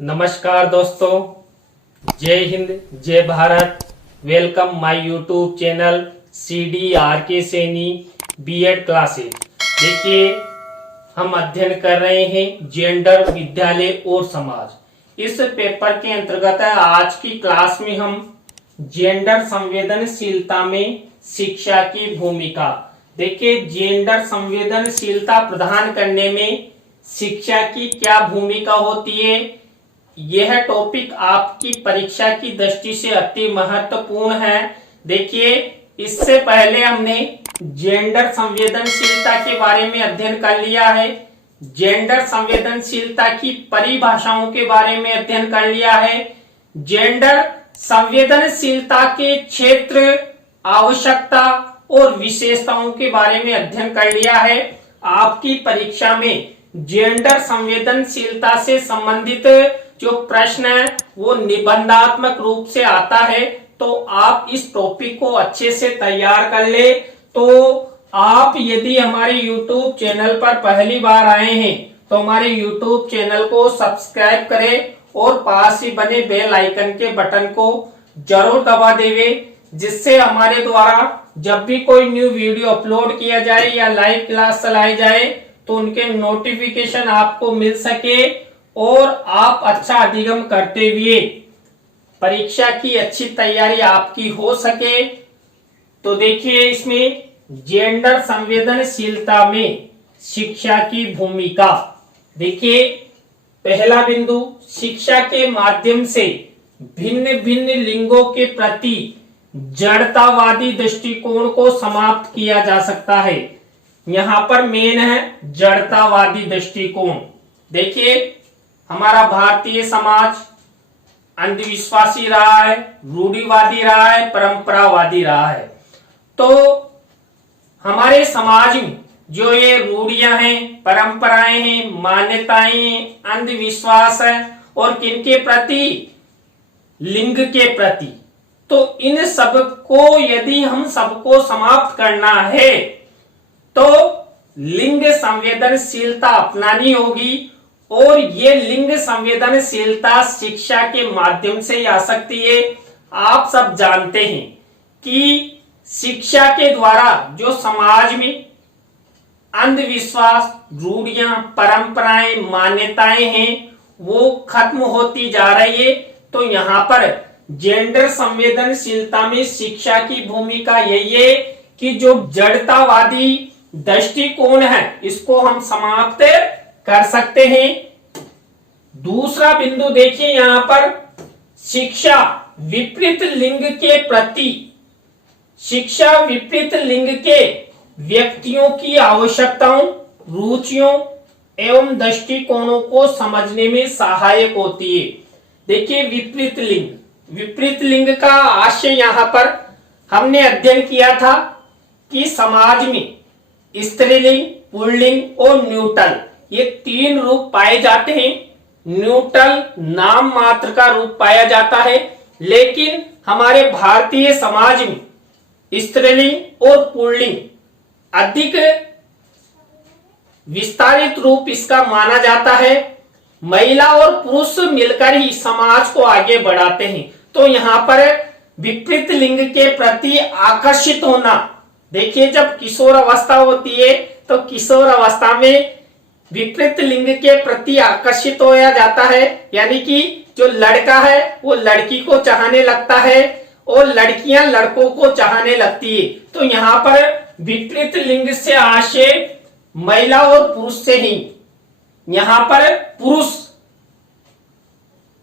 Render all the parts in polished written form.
नमस्कार दोस्तों, जय हिंद जय Bharat. Welcome my YouTube channel CDRK Saini BEd classes. देखिए, हम अध्ययन कर रहे हैं जेंडर, विद्यालय और समाज। इस पेपर के अंतर्गत आज की क्लास में हम जेंडर संवेदनशीलता में शिक्षा की भूमिका। देखिए, जेंडर संवेदनशीलता प्रदान करने में शिक्षा की क्या भूमिका होती है, यह टॉपिक आपकी परीक्षा की दृष्टि से अति महत्वपूर्ण है। देखिए, इससे पहले हमने जेंडर संवेदनशीलता के बारे में अध्ययन कर लिया है, जेंडर संवेदनशीलता की परिभाषाओं के बारे में अध्ययन कर लिया है, जेंडर संवेदनशीलता के क्षेत्र, आवश्यकता और विशेषताओं के बारे में अध्ययन कर लिया है। आपकी परीक्षा में जेंडर संवेदनशीलता से संबंधित जो प्रश्न है वो निबंधात्मक रूप से आता है, तो आप इस टॉपिक को अच्छे से तैयार कर ले। तो आप यदि हमारे YouTube चैनल पर पहली बार आए हैं तो हमारे YouTube चैनल को सब्सक्राइब करें और पास ही बने बेल आइकन के बटन को जरूर दबा देवे, जिससे हमारे द्वारा जब भी कोई न्यू वीडियो अपलोड किया जाए या लाइव क्लास चलाई जाए तो उनके नोटिफिकेशन आपको मिल सके और आप अच्छा अधिगम करते हुए परीक्षा की अच्छी तैयारी आपकी हो सके। तो देखिए, इसमें जेंडर संवेदनशीलता में शिक्षा की भूमिका। देखिए, पहला बिंदु, शिक्षा के माध्यम से भिन्न भिन्न लिंगों के प्रति जड़तावादी दृष्टिकोण को समाप्त किया जा सकता है। यहां पर मेन है जड़तावादी दृष्टिकोण। देखिए, हमारा भारतीय समाज अंधविश्वासी रहा है, रूढ़िवादी रहा है, परंपरावादी रहा है। तो हमारे समाज में जो ये रूढ़ियां हैं, परंपराएं हैं, मान्यताएं हैं, अंधविश्वास है और किनके प्रति, लिंग के प्रति, तो इन सब को यदि हम सबको समाप्त करना है तो लिंग संवेदनशीलता अपनानी होगी। और ये लिंग संवेदनशीलता शिक्षा के माध्यम से आ सकती है। आप सब जानते हैं कि शिक्षा के द्वारा जो समाज में अंधविश्वास, रूढ़ियां, परंपराएं, मान्यताएं हैं वो खत्म होती जा रही है। तो यहाँ पर जेंडर संवेदनशीलता में शिक्षा की भूमिका यही है कि जो जड़तावादी दृष्टिकोण है इसको हम समाप्त कर सकते हैं। दूसरा बिंदु देखिए, यहां पर शिक्षा विपरीत लिंग के प्रति, शिक्षा विपरीत लिंग के व्यक्तियों की आवश्यकताओं, रुचियों एवं दृष्टिकोणों को समझने में सहायक होती है। देखिए, विपरीत लिंग, विपरीत लिंग का आशय यहां पर हमने अध्ययन किया था कि समाज में स्त्रीलिंग, पुल्लिंग और न्यूट्रल ये तीन रूप पाए जाते हैं। न्यूट्रल नाम मात्र का रूप पाया जाता है, लेकिन हमारे भारतीय समाज में स्त्रीलिंग और पुल्लिंग अधिक विस्तारित रूप इसका माना जाता है। महिला और पुरुष मिलकर ही समाज को आगे बढ़ाते हैं। तो यहाँ पर विपरीत लिंग के प्रति आकर्षित होना, देखिए, जब किशोर अवस्था होती है तो किशोर अवस्था में विपरीत लिंग के प्रति आकर्षित होया जाता है, यानी कि जो लड़का है वो लड़की को चाहने लगता है और लड़कियां लड़कों को चाहने लगती है। तो यहाँ पर विपरीत लिंग से आशय महिला और पुरुष से ही, यहाँ पर पुरुष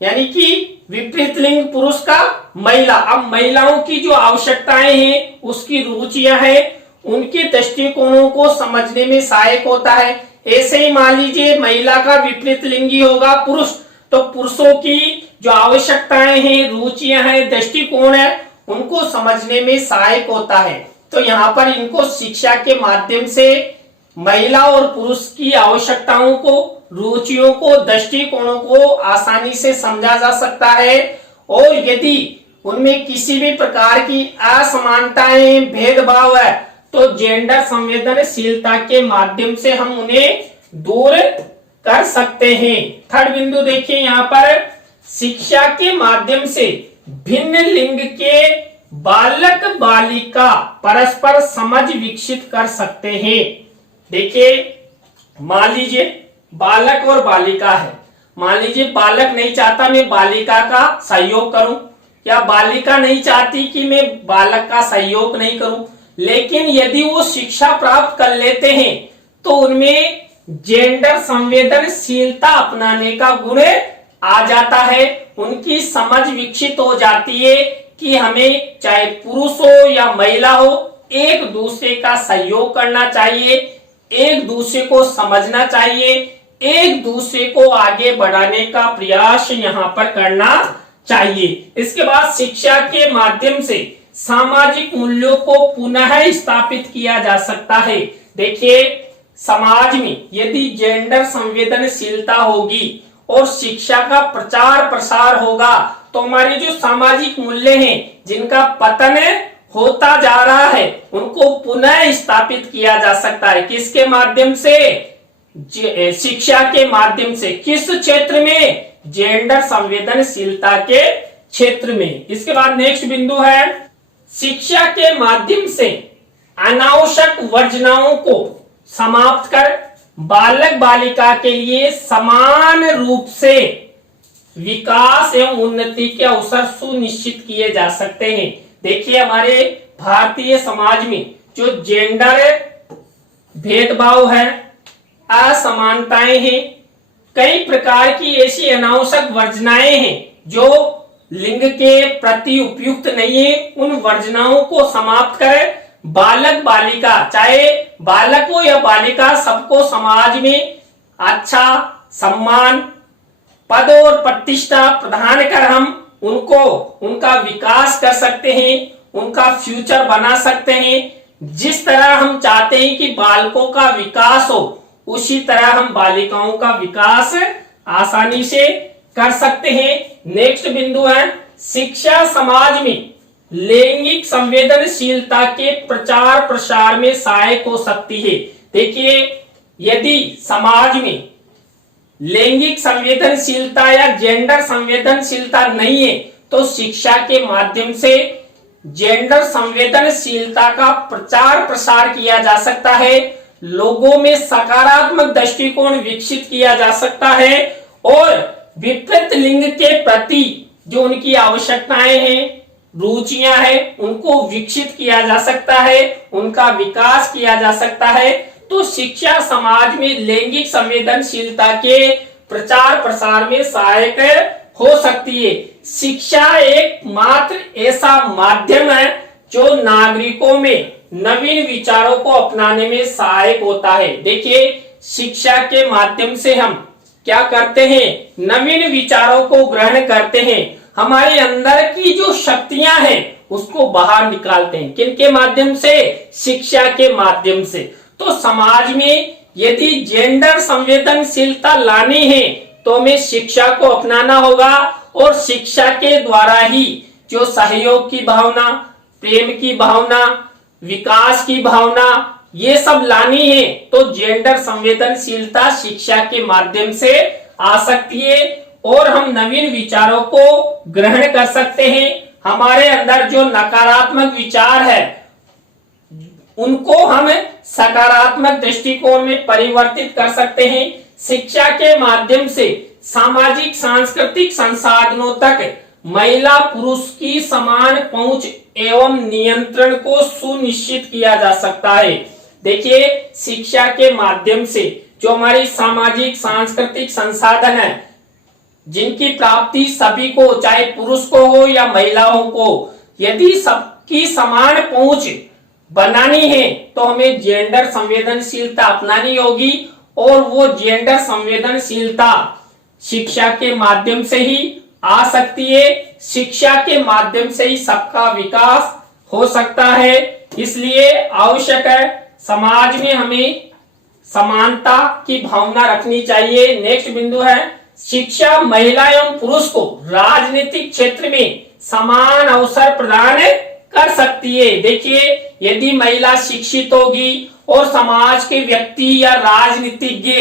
यानी कि विपरीत लिंग पुरुष का महिला। अब महिलाओं की जो आवश्यकताएं हैं, उसकी रुचियां हैं, उनके दृष्टिकोणों को समझने में सहायक होता है। ऐसे ही मान लीजिए महिला का विपरीत लिंगी होगा पुरुष, तो पुरुषों की जो आवश्यकताएं हैं, रुचियां हैं, दृष्टिकोण है, उनको समझने में सहायक होता है। तो यहाँ पर इनको शिक्षा के माध्यम से महिला और पुरुष की आवश्यकताओं को, रुचियों को, दृष्टिकोणों को आसानी से समझा जा सकता है। और यदि उनमें किसी भी प्रकार की असमानताएं, भेदभाव है तो जेंडर संवेदनशीलता के माध्यम से हम उन्हें दूर कर सकते हैं। थर्ड बिंदु देखिए यहाँ पर, शिक्षा के माध्यम से भिन्न लिंग के बालक बालिका परस्पर समझ विकसित कर सकते हैं। देखिए, मान लीजिए बालक और बालिका है, मान लीजिए बालक नहीं चाहता मैं बालिका का सहयोग करूं, या बालिका नहीं चाहती कि मैं बालक का सहयोग नहीं करूं, लेकिन यदि वो शिक्षा प्राप्त कर लेते हैं तो उनमें जेंडर संवेदनशीलता अपनाने का गुण आ जाता है, उनकी समझ विकसित हो जाती है कि हमें चाहे पुरुष हो या महिला हो एक दूसरे का सहयोग करना चाहिए, एक दूसरे को समझना चाहिए, एक दूसरे को आगे बढ़ाने का प्रयास यहाँ पर करना चाहिए। इसके बाद शिक्षा के माध्यम से सामाजिक मूल्यों को पुनः स्थापित किया जा सकता है। देखिए, समाज में यदि जेंडर संवेदनशीलता होगी और शिक्षा का प्रचार प्रसार होगा तो हमारे जो सामाजिक मूल्य हैं जिनका पतन होता जा रहा है उनको पुनः स्थापित किया जा सकता है। किसके माध्यम से? शिक्षा के माध्यम से। किस क्षेत्र में? जेंडर संवेदनशीलता के क्षेत्र में। इसके बाद नेक्स्ट बिंदु है, शिक्षा के माध्यम से अनावश्यक वर्जनाओं को समाप्त कर बालक बालिका के लिए समान रूप से विकास एवं उन्नति के अवसर सुनिश्चित किए जा सकते हैं। देखिए, हमारे भारतीय समाज में जो जेंडर भेदभाव है, असमानताएं हैं, कई प्रकार की ऐसी अनावश्यक वर्जनाएं हैं जो लिंग के प्रति उपयुक्त नहीं है, उन वर्जनाओं को समाप्त करें। बालक बालिका, चाहे बालक हो या बालिका, सबको समाज में अच्छा सम्मान, पद और प्रतिष्ठा प्रदान कर हम उनको उनका विकास कर सकते हैं, उनका फ्यूचर बना सकते हैं। जिस तरह हम चाहते हैं कि बालकों का विकास हो, उसी तरह हम बालिकाओं का विकास आसानी से कर सकते हैं। नेक्स्ट बिंदु है, शिक्षा समाज में लैंगिक संवेदनशीलता के प्रचार प्रसार में सहायक हो सकती है। देखिए, यदि समाज में लैंगिक संवेदनशीलता या जेंडर संवेदनशीलता नहीं है तो शिक्षा के माध्यम से जेंडर संवेदनशीलता का प्रचार प्रसार किया जा सकता है, लोगों में सकारात्मक दृष्टिकोण विकसित किया जा सकता है और विपरीत लिंग के प्रति जो उनकी आवश्यकताएं हैं, रुचियां हैं, उनको विकसित किया जा सकता है, उनका विकास किया जा सकता है। तो शिक्षा समाज में लैंगिक संवेदनशीलता के प्रचार प्रसार में सहायक हो सकती है। शिक्षा एक मात्र ऐसा माध्यम है जो नागरिकों में नवीन विचारों को अपनाने में सहायक होता है। देखिए, शिक्षा के माध्यम से हम क्या करते हैं? नवीन विचारों को ग्रहण करते हैं, हमारे अंदर की जो शक्तियां हैं उसको बाहर निकालते हैं। किनके माध्यम से? शिक्षा के माध्यम से। तो समाज में यदि जेंडर संवेदनशीलता लानी है तो हमें शिक्षा को अपनाना होगा और शिक्षा के द्वारा ही जो सहयोग की भावना, प्रेम की भावना, विकास की भावना, ये सब लानी है तो जेंडर संवेदनशीलता शिक्षा के माध्यम से आ सकती है और हम नवीन विचारों को ग्रहण कर सकते हैं। हमारे अंदर जो नकारात्मक विचार है उनको हम सकारात्मक दृष्टिकोण में परिवर्तित कर सकते हैं। शिक्षा के माध्यम से सामाजिक सांस्कृतिक संसाधनों तक महिला पुरुष की समान पहुंच एवं नियंत्रण को सुनिश्चित किया जा सकता है। देखिए, शिक्षा के माध्यम से जो हमारी सामाजिक सांस्कृतिक संसाधन है जिनकी प्राप्ति सभी को, चाहे पुरुष को हो या महिलाओं को, यदि सबकी समान पहुंच बनानी है तो हमें जेंडर संवेदनशीलता अपनानी होगी और वो जेंडर संवेदनशीलता शिक्षा के माध्यम से ही आ सकती है। शिक्षा के माध्यम से ही सबका विकास हो सकता है। इसलिए आवश्यक है समाज में हमें समानता की भावना रखनी चाहिए। नेक्स्ट बिंदु है, शिक्षा महिला एवं पुरुष को राजनीतिक क्षेत्र में समान अवसर प्रदान कर सकती है। देखिए, यदि महिला शिक्षित होगी और समाज के व्यक्ति या राजनीतिज्ञ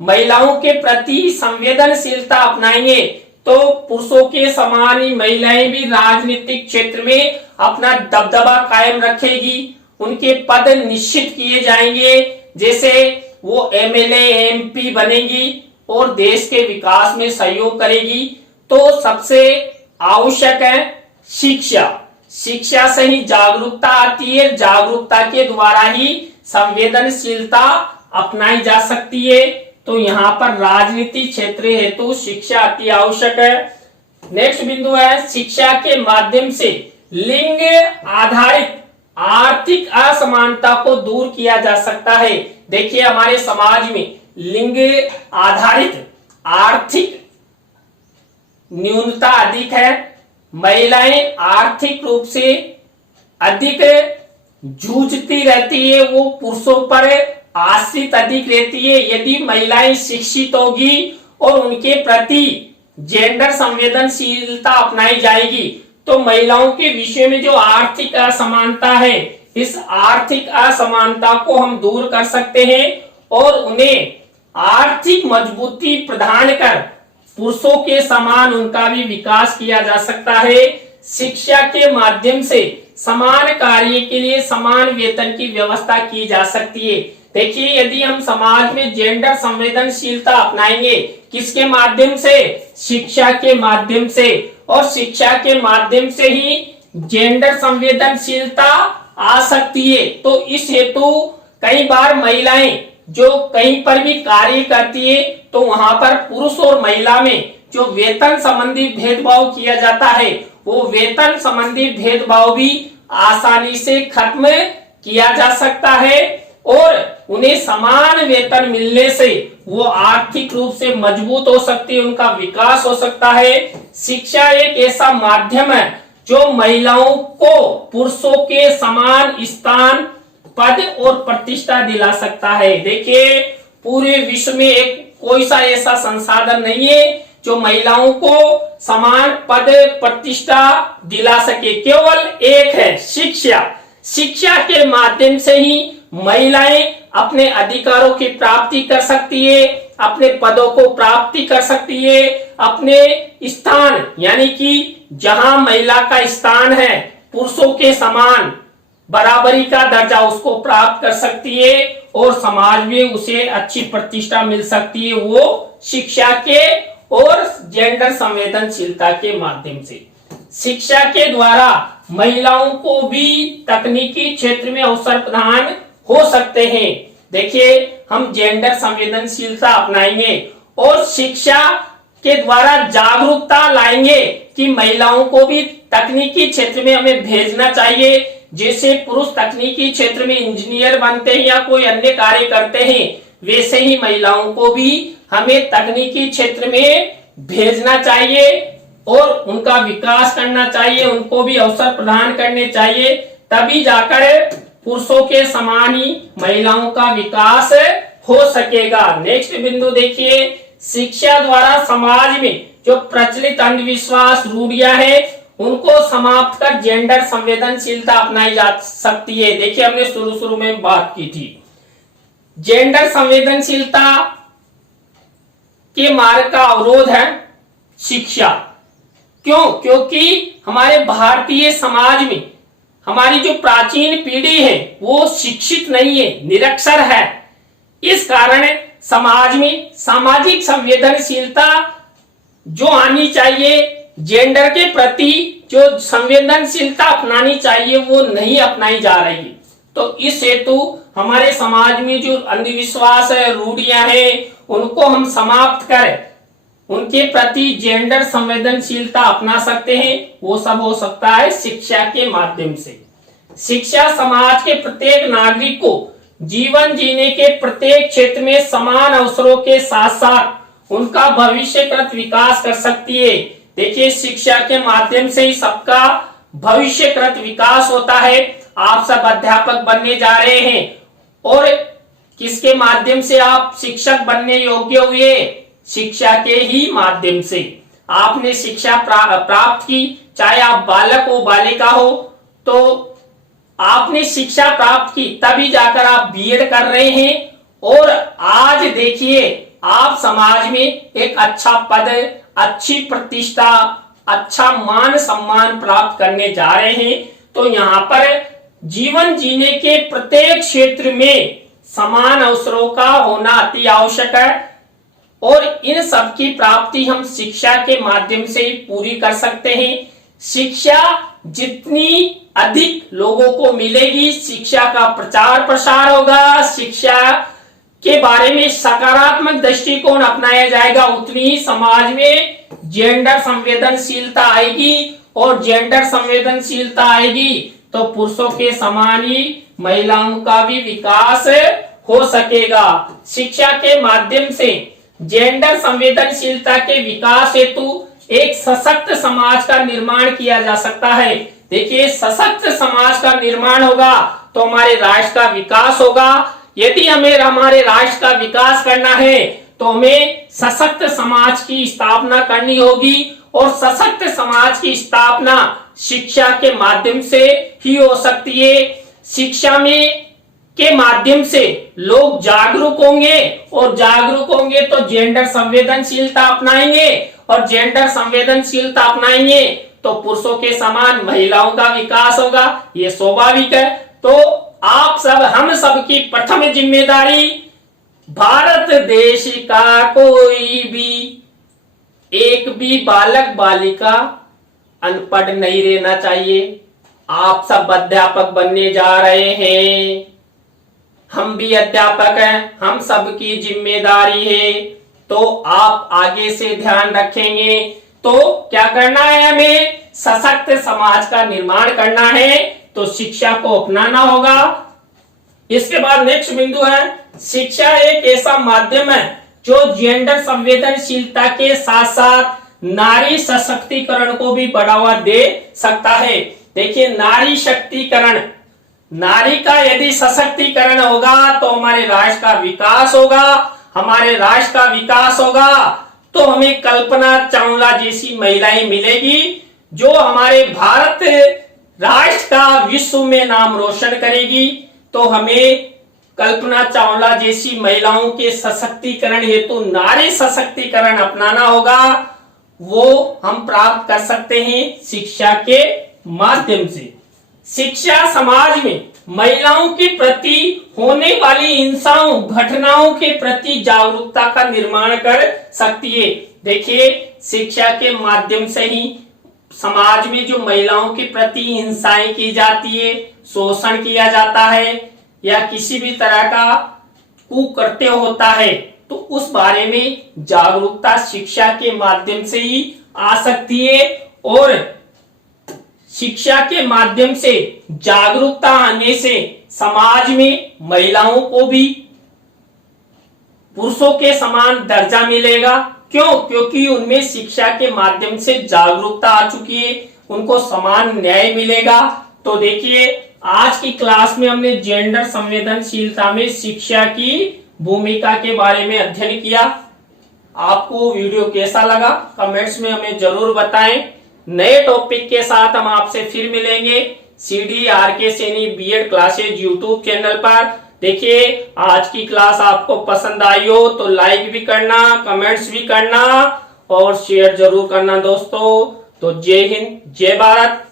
महिलाओं के प्रति संवेदनशीलता अपनाएंगे तो पुरुषों के समान ही महिलाएं भी राजनीतिक क्षेत्र में अपना दबदबा कायम रखेगी। उनके पद निश्चित किए जाएंगे, जैसे वो एमएलए एमपी बनेगी और देश के विकास में सहयोग करेगी। तो सबसे आवश्यक है शिक्षा। शिक्षा से ही जागरूकता आती है, जागरूकता के द्वारा ही संवेदनशीलता अपनाई जा सकती है। तो यहाँ पर राजनीति क्षेत्र हेतु शिक्षा अति आवश्यक है। नेक्स्ट बिंदु है शिक्षा के माध्यम से लिंग आधारित आर्थिक असमानता को दूर किया जा सकता है। देखिए हमारे समाज में लिंग आधारित आर्थिक न्यूनता अधिक है। महिलाएं आर्थिक रूप से अधिक जूझती रहती है, वो पुरुषों पर आश्रित अधिक रहती है। यदि महिलाएं शिक्षित होगी और उनके प्रति जेंडर संवेदनशीलता अपनाई जाएगी तो महिलाओं के विषय में जो आर्थिक असमानता है, इस आर्थिक असमानता को हम दूर कर सकते हैं और उन्हें आर्थिक मजबूती प्रदान कर पुरुषों के समान उनका भी विकास किया जा सकता है। शिक्षा के माध्यम से समान कार्य के लिए समान वेतन की व्यवस्था की जा सकती है। देखिए यदि हम समाज में जेंडर संवेदनशीलता अपनाएंगे किसके माध्यम से? शिक्षा के माध्यम से। और शिक्षा के माध्यम से ही जेंडर संवेदनशीलता आ सकती है। तो इस हेतु कई बार महिलाएं जो कहीं पर भी कार्य करती है तो वहां पर पुरुष और महिला में जो वेतन संबंधी भेदभाव किया जाता है, वो वेतन संबंधी भेदभाव भी आसानी से खत्म किया जा सकता है और उन्हें समान वेतन मिलने से वो आर्थिक रूप से मजबूत हो सकती है, उनका विकास हो सकता है। शिक्षा एक ऐसा माध्यम है जो महिलाओं को पुरुषों के समान स्थान, पद और प्रतिष्ठा दिला सकता है। देखिए पूरे विश्व में एक कोई सा ऐसा संसाधन नहीं है जो महिलाओं को समान पद प्रतिष्ठा दिला सके, केवल एक है शिक्षा। शिक्षा के माध्यम से ही महिलाएं अपने अधिकारों की प्राप्ति कर सकती है, अपने पदों को प्राप्ति कर सकती है, अपने स्थान यानी कि जहां महिला का स्थान है पुरुषों के समान बराबरी का दर्जा उसको प्राप्त कर सकती है और समाज में उसे अच्छी प्रतिष्ठा मिल सकती है, वो शिक्षा के और जेंडर संवेदनशीलता के माध्यम से। शिक्षा के द्वारा महिलाओं को भी तकनीकी क्षेत्र में अवसर प्रदान हो सकते हैं। देखिए हम जेंडर संवेदनशीलता अपनाएंगे और शिक्षा के द्वारा जागरूकता लाएंगे कि महिलाओं को भी तकनीकी क्षेत्र में हमें भेजना चाहिए। जैसे पुरुष तकनीकी क्षेत्र में इंजीनियर बनते हैं या कोई अन्य कार्य करते हैं, वैसे ही महिलाओं को भी हमें तकनीकी क्षेत्र में भेजना चाहिए और उनका विकास करना चाहिए, उनको भी अवसर प्रदान करने चाहिए। तभी जाकर पुरुषों के समान ही महिलाओं का विकास हो सकेगा। नेक्स्ट बिंदु देखिए, शिक्षा द्वारा समाज में जो प्रचलित अंधविश्वास रूढ़ियां हैं उनको समाप्त कर जेंडर संवेदनशीलता अपनाई जा सकती है। देखिए हमने शुरू में बात की थी, जेंडर संवेदनशीलता के मार्ग का अवरोध है शिक्षा। क्यों? क्योंकि हमारे भारतीय समाज में हमारी जो प्राचीन पीढ़ी है वो शिक्षित नहीं है, निरक्षर है। इस कारण समाज में सामाजिक संवेदनशीलता जो आनी चाहिए, जेंडर के प्रति जो संवेदनशीलता अपनानी चाहिए वो नहीं अपनाई जा रही। तो इस हेतु हमारे समाज में जो अंधविश्वास है, रूढ़ियां हैं, उनको हम समाप्त करें, उनके प्रति जेंडर संवेदनशीलता अपना सकते हैं। वो सब हो सकता है शिक्षा के माध्यम से। शिक्षा समाज के प्रत्येक नागरिक को जीवन जीने के प्रत्येक क्षेत्र में समान अवसरों के साथ साथ उनका भविष्यकृत विकास कर सकती है। देखिए शिक्षा के माध्यम से ही सबका भविष्यकृत विकास होता है। आप सब अध्यापक बनने जा रहे हैं और किसके माध्यम से आप शिक्षक बनने योग्य हुए? शिक्षा के ही माध्यम से। आपने शिक्षा प्राप्त की, चाहे आप बालक हो बालिका हो, तो आपने शिक्षा प्राप्त की तभी जाकर आप बीएड कर रहे हैं। और आज देखिए आप समाज में एक अच्छा पद, अच्छी प्रतिष्ठा, अच्छा मान सम्मान प्राप्त करने जा रहे हैं। तो यहाँ पर जीवन जीने के प्रत्येक क्षेत्र में समान अवसरों का होना अति आवश्यक है और इन सब की प्राप्ति हम शिक्षा के माध्यम से ही पूरी कर सकते हैं। शिक्षा जितनी अधिक लोगों को मिलेगी, शिक्षा का प्रचार प्रसार होगा, शिक्षा के बारे में सकारात्मक दृष्टिकोण अपनाया जाएगा, उतनी ही समाज में जेंडर संवेदनशीलता आएगी और जेंडर संवेदनशीलता आएगी तो पुरुषों के समान ही महिलाओं का भी विकास हो सकेगा। शिक्षा के माध्यम से जेंडर संवेदनशीलता के विकास हेतु एक सशक्त समाज का निर्माण किया जा सकता है। देखिए, सशक्त समाज का निर्माण होगा तो हमारे राष्ट्र का विकास होगा। यदि हमें हमारे राष्ट्र का विकास करना है तो हमें सशक्त समाज की स्थापना करनी होगी और सशक्त समाज की स्थापना शिक्षा के माध्यम से ही हो सकती है। शिक्षा में के माध्यम से लोग जागरूक होंगे और जागरूक होंगे तो जेंडर संवेदनशीलता अपनाएंगे और जेंडर संवेदनशीलता अपनाएंगे तो पुरुषों के समान महिलाओं का विकास होगा, ये स्वाभाविक है। तो आप सब, हम सब की प्रथम जिम्मेदारी, भारत देश का कोई भी एक भी बालक बालिका अनपढ़ नहीं रहना चाहिए। आप सब अध्यापक बनने जा रहे हैं, हम भी अध्यापक हैं, हम सब की जिम्मेदारी है। तो आप आगे से ध्यान रखेंगे तो क्या करना है, हमें सशक्त समाज का निर्माण करना है तो शिक्षा को अपनाना होगा। इसके बाद नेक्स्ट बिंदु है, शिक्षा एक ऐसा माध्यम है जो जेंडर संवेदनशीलता के साथ साथ नारी सशक्तिकरण को भी बढ़ावा दे सकता है। देखिए, नारी शक्तिकरण, नारी का यदि सशक्तिकरण होगा तो हमारे राष्ट्र का विकास होगा, हमारे राष्ट्र का विकास होगा तो हमें कल्पना चावला जैसी महिलाएं मिलेगी जो हमारे भारत राष्ट्र का विश्व में नाम रोशन करेगी। तो हमें कल्पना चावला जैसी महिलाओं के सशक्तिकरण हेतु नारी सशक्तिकरण अपनाना होगा, वो हम प्राप्त कर सकते हैं शिक्षा के माध्यम से। शिक्षा समाज में महिलाओं के प्रति होने वाली हिंसाओं, घटनाओं के प्रति जागरूकता का निर्माण कर सकती है। देखिए, शिक्षा के माध्यम से ही समाज में जो महिलाओं के प्रति हिंसाएं की जाती है, शोषण किया जाता है या किसी भी तरह का कुकृत्य होता है तो उस बारे में जागरूकता शिक्षा के माध्यम से ही आ सकती है और शिक्षा के माध्यम से जागरूकता आने से समाज में महिलाओं को भी पुरुषों के समान दर्जा मिलेगा। क्यों? क्योंकि उनमें शिक्षा के माध्यम से जागरूकता आ चुकी है, उनको समान न्याय मिलेगा। तो देखिए, आज की क्लास में हमने जेंडर संवेदनशीलता में शिक्षा की भूमिका के बारे में अध्ययन किया। आपको वीडियो कैसा लगा कमेंट्स में हमें जरूर बताएं। नए टॉपिक के साथ हम आपसे फिर मिलेंगे CDRK Saini BEd classes YouTube channel पर। देखिए, आज की क्लास आपको पसंद आई हो तो लाइक भी करना, कमेंट्स भी करना और शेयर जरूर करना दोस्तों। तो जय हिंद, जय भारत।